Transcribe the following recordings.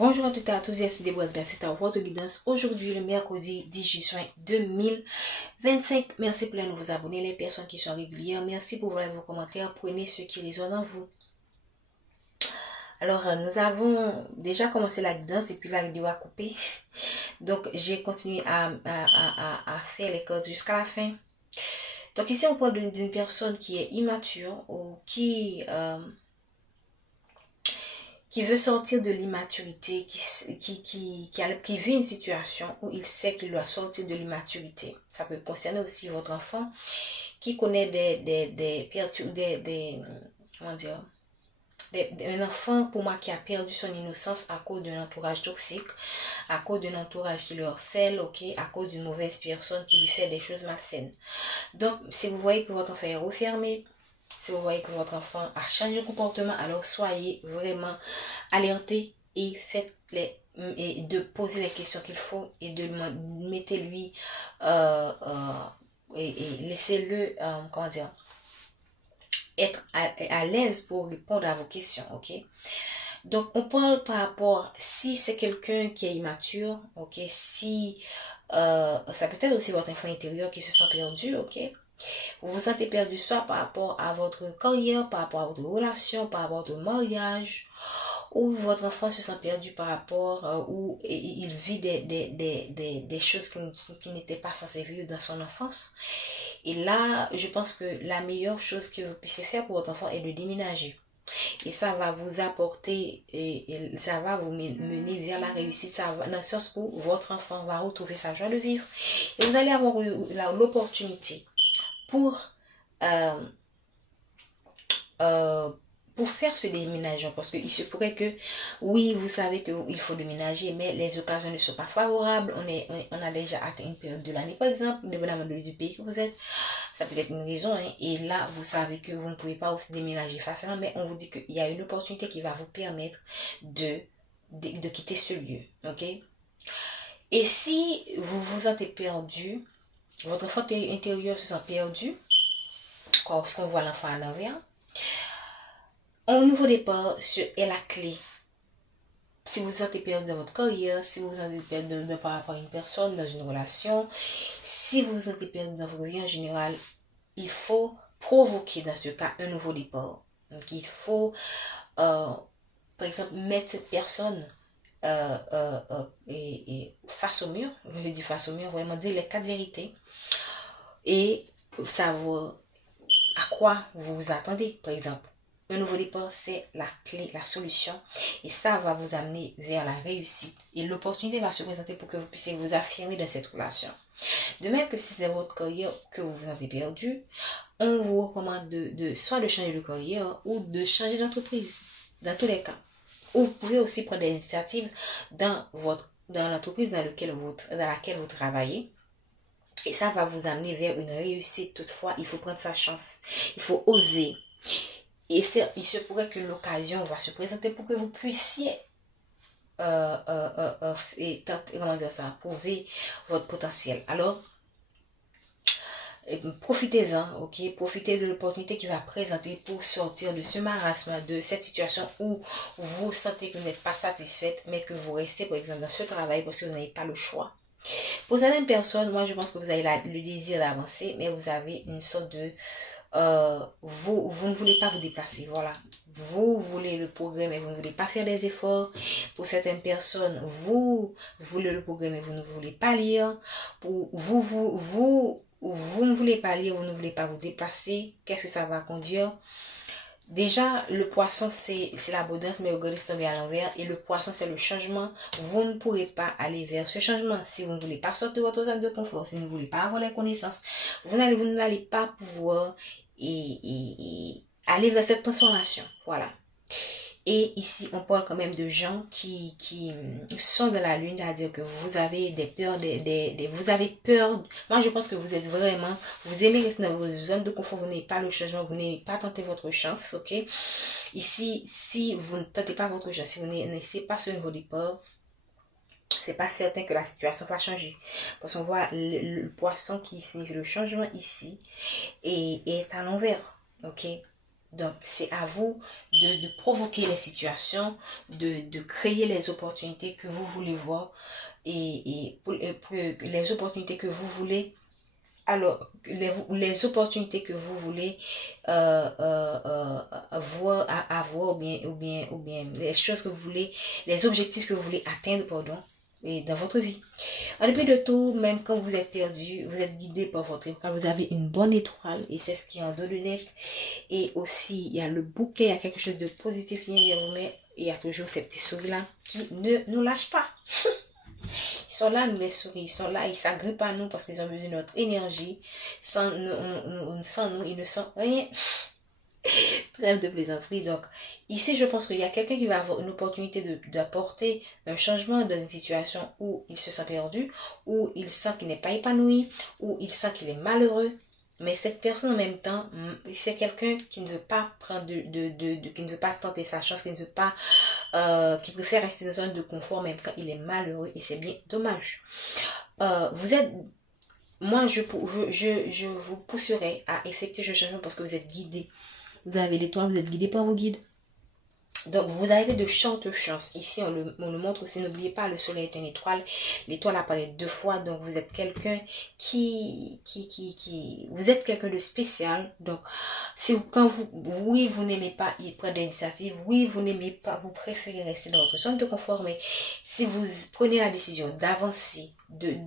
Bonjour à toutes et à tous, je suis Deborah Gdas, c'est à votre guidance. Aujourd'hui, le mercredi 18 juin 2025. Merci pour les nouveaux abonnés, les personnes qui sont régulières. Merci pour vos commentaires. Prenez ce qui résonne en vous. Alors, nous avons déjà commencé la guidance et puis la vidéo a coupé. Donc, j'ai continué à faire les codes jusqu'à la fin. Donc, ici, on parle d'une personne qui est immature ou qui veut sortir de l'immaturité, qui vit une situation où il sait qu'il doit sortir de l'immaturité. Ça peut concerner aussi votre enfant qui connaît un enfant pour moi qui a perdu son innocence à cause d'un entourage toxique, à cause d'un entourage qui le harcèle, à cause d'une mauvaise personne qui lui fait des choses malsaines. Donc, si vous voyez que votre enfant est refermé, si vous voyez que votre enfant a changé de comportement, alors soyez vraiment alertés et de poser les questions qu'il faut et de mettez-lui et laissez-le être à l'aise pour répondre à vos questions, Donc, on parle par rapport, si c'est quelqu'un qui est immature, si ça peut être aussi votre enfant intérieur qui se sent perdu, Vous vous sentez perdu soit par rapport à votre carrière, par rapport à votre relation, par rapport à votre mariage, ou votre enfant se sent perdu par rapport où il vit des choses qui n'étaient pas censées vivre dans son enfance. Et là, je pense que la meilleure chose que vous puissiez faire pour votre enfant est de déménager. Et ça va vous apporter, et ça va vous mener vers la réussite, ça va, dans le sens où votre enfant va retrouver sa joie de vivre. Et vous allez avoir l'opportunité pour faire ce déménagement, parce qu'il se pourrait que, oui, vous savez qu'il faut déménager, mais les occasions ne sont pas favorables, on a déjà atteint une période de l'année, par exemple, dépendamment du pays que vous êtes, ça peut être une raison, et là, vous savez que vous ne pouvez pas aussi déménager facilement, mais on vous dit qu'il y a une opportunité qui va vous permettre de quitter ce lieu, Et si vous vous sentez perdu, votre enfant intérieur se sent perdu, parce qu'on voit l'enfant à l'envers, au nouveau départ, est la clé. Si vous vous sentez perdu dans votre carrière, si vous vous sentez perdu par rapport à une personne, dans une relation, si vous vous sentez perdu dans votre vie en général, il faut provoquer dans ce cas un nouveau départ. Donc, il faut, par exemple, mettre cette personne face au mur. Je dis face au mur, vraiment dire les 4 vérités et savoir à quoi vous vous attendez, par exemple. Un nouveau départ, c'est la clé, la solution. Et ça va vous amener vers la réussite. Et l'opportunité va se présenter pour que vous puissiez vous affirmer dans cette relation. De même que si c'est votre carrière que vous vous sentez perdu, on vous recommande soit de changer de carrière ou de changer d'entreprise. Dans tous les cas. Ou vous pouvez aussi prendre des initiatives dans l'entreprise dans laquelle vous travaillez. Et ça va vous amener vers une réussite. Toutefois, il faut prendre sa chance. Il faut oser. Et il se pourrait que l'occasion va se présenter pour que vous puissiez prouver votre potentiel. Alors, profitez-en, Profitez de l'opportunité qui va présenter pour sortir de ce marasme, de cette situation où vous sentez que vous n'êtes pas satisfaite, mais que vous restez, par exemple, dans ce travail parce que vous n'avez pas le choix. Pour certaines personnes, moi, je pense que vous avez le désir d'avancer, mais vous avez une sorte de... vous ne voulez pas vous déplacer, voilà. Vous voulez le progrès, mais vous ne voulez pas faire des efforts. Pour certaines personnes, vous voulez le progrès, mais vous ne voulez pas lire. Vous ne voulez pas lire, vous ne voulez pas vous déplacer. Qu'est-ce que ça va conduire? Déjà, le poisson, c'est l'abondance, mais regardez, c'est tombé à l'envers. Et le poisson, c'est le changement. Vous ne pourrez pas aller vers ce changement si vous ne voulez pas sortir de votre zone de confort, si vous ne voulez pas avoir les connaissances. Vous n'allez pas pouvoir aller vers cette transformation. Voilà. Et ici, on parle quand même de gens qui sont dans la lune, c'est-à-dire que vous avez des peurs, vous avez peur. Moi, je pense que vous êtes vraiment, vous aimez rester dans votre zone de confort, vous n'avez pas le changement, vous n'avez pas tenté votre chance, Ici, si vous ne tentez pas votre chance, si vous n'essayez pas ce nouveau départ, c'est pas certain que la situation va changer. Parce qu'on voit le poisson qui signifie le changement ici et est à l'envers, Donc, c'est à vous de provoquer les situations, de créer les opportunités que vous voulez voir pour les opportunités que vous voulez. Alors, les opportunités que vous voulez avoir ou bien les choses que vous voulez, les objectifs que vous voulez atteindre, pardon, et dans votre vie. En dépit de tout, même quand vous êtes perdu, vous êtes guidé par votre étoile. Quand vous avez une bonne étoile, et c'est ce qui est en dos de net. Et aussi, il y a le bouquet, il y a quelque chose de positif qui vient vers vous, mais il y a toujours ces petits sourires-là qui ne nous lâchent pas. Ils sont là, nous les souris, ils sont là, ils s'agrippent à nous parce qu'ils ont besoin de notre énergie. Sans nous, ils ne sont rien. Trêve de plaisanterie. Donc, ici, je pense qu'il y a quelqu'un qui va avoir une opportunité d'apporter un changement dans une situation où il se sent perdu, où il sent qu'il n'est pas épanoui, où il sent qu'il est malheureux. Mais cette personne, en même temps, c'est quelqu'un qui ne veut pas prendre qui ne veut pas tenter sa chance, qui ne veut pas, qui préfère rester dans un zone de confort même quand il est malheureux, et c'est bien dommage. Vous êtes, moi, je vous pousserai à effectuer ce changement parce que vous êtes guidé. Vous avez l'étoile, vous êtes guidé par vos guides. Donc, vous avez de fortes chances. Ici, on le montre aussi. N'oubliez pas, le soleil est une étoile. L'étoile apparaît 2 fois. Donc, vous êtes quelqu'un vous êtes quelqu'un de spécial. Donc, quand vous n'aimez pas y prendre l'initiative. Oui, vous n'aimez pas, vous préférez rester dans votre zone de confort. Mais si vous prenez la décision d'avancer,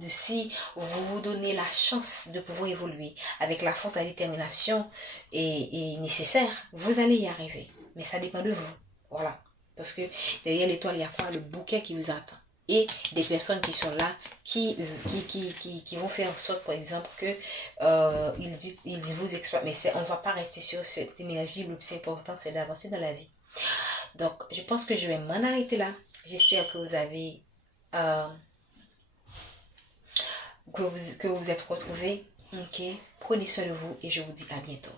si vous vous donnez la chance de pouvoir évoluer avec la force, la détermination et nécessaire, vous allez y arriver. Mais ça dépend de vous. Voilà. Parce que derrière l'étoile, il y a quoi? Le bouquet qui vous attend. Et des personnes qui sont là, qui vont faire en sorte, par exemple, que ils vous exploitent. Mais on ne va pas rester sur cette énergie. Le plus important, c'est d'avancer dans la vie. Donc, je pense que je vais m'en arrêter là. J'espère que vous avez... que vous êtes retrouvés. Ok. Prenez soin de vous et je vous dis à bientôt.